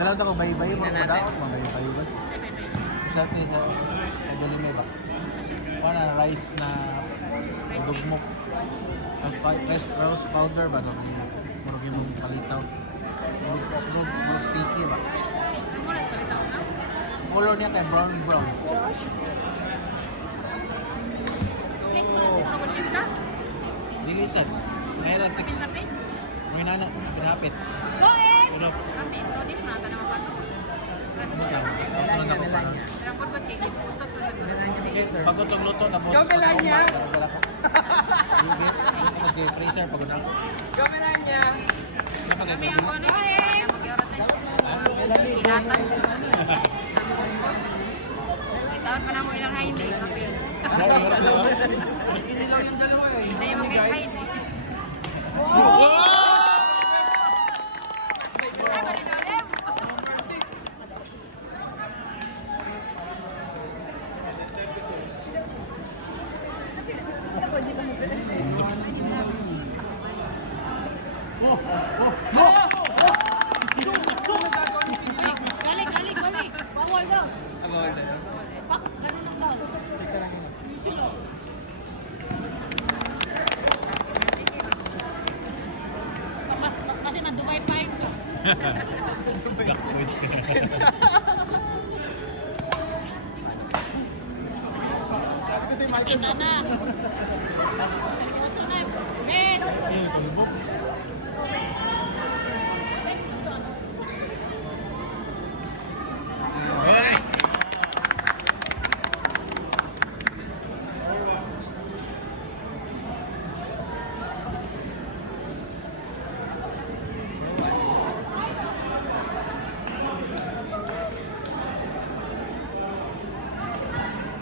Dalaw na ko bayi-bayi mo Tingnan pa natin. daw mo bayi-bayi ba? Sa tin sa dali may ba? Wala rice na dugmok. Ang fresh rose powder ba no? Murag yung palitaw. Murag sticky ba? Color niya kay brown. Dilisan. Mayroon 6. May nana, pinapit. Ulo. Pag utong luto, tapos Gamelanya. Yugit, mag-freezer pag unang. Gamelanya. Tawad pa na mo ilang hain eh. Kinilaw yung dalawa eh. Hindi mo guys hain eh. Ay, palinolem. Gali. Bawal daw. Award na. Pak, ganun lang daw. Silo. Kasi na Dubai Pipe. Kita na. Seryoso na. Mets.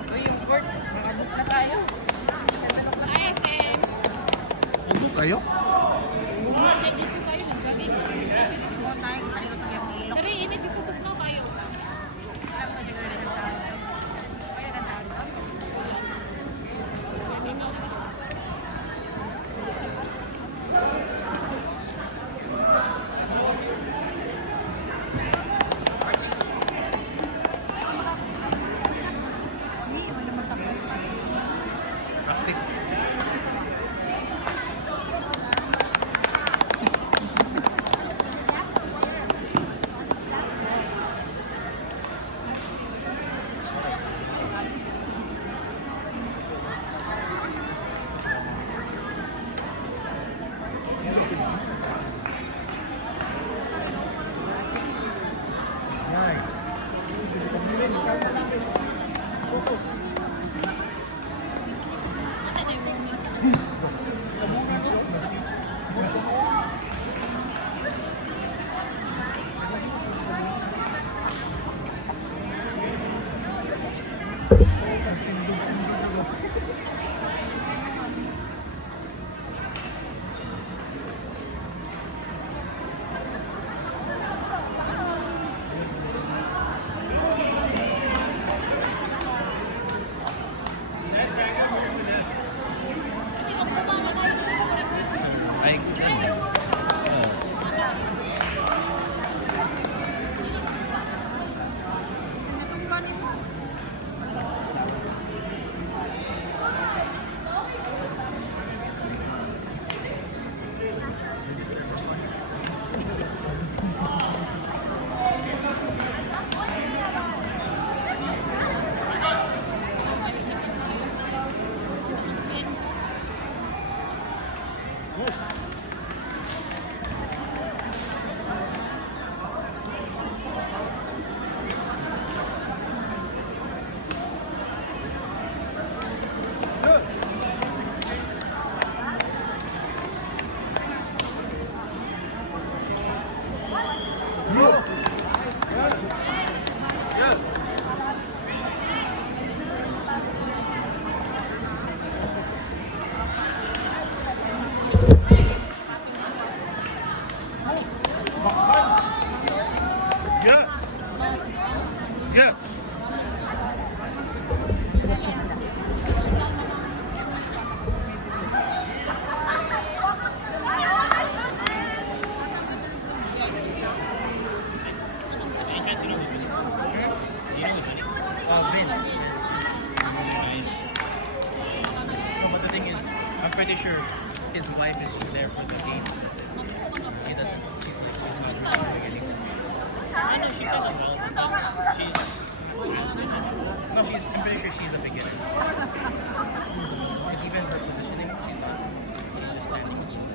Uy, yung court. Nakabook na tayo. Ay, friends. Ubo kayo? Bumalik dito kayo. Nag-jogging. Ikaw tayo, kung ano yung ilok. Dari, ini dito na kayo. Alam mo, siguro ng tao. Kaya ka tao ito? Practice. pretty sure his wife is there for the game. He doesn't. He's not really getting. I know she doesn't well, but she's. No, she's. I'm pretty sure she's a beginner. Because even her positioning, she's not. She's just standing still.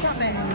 Nothing.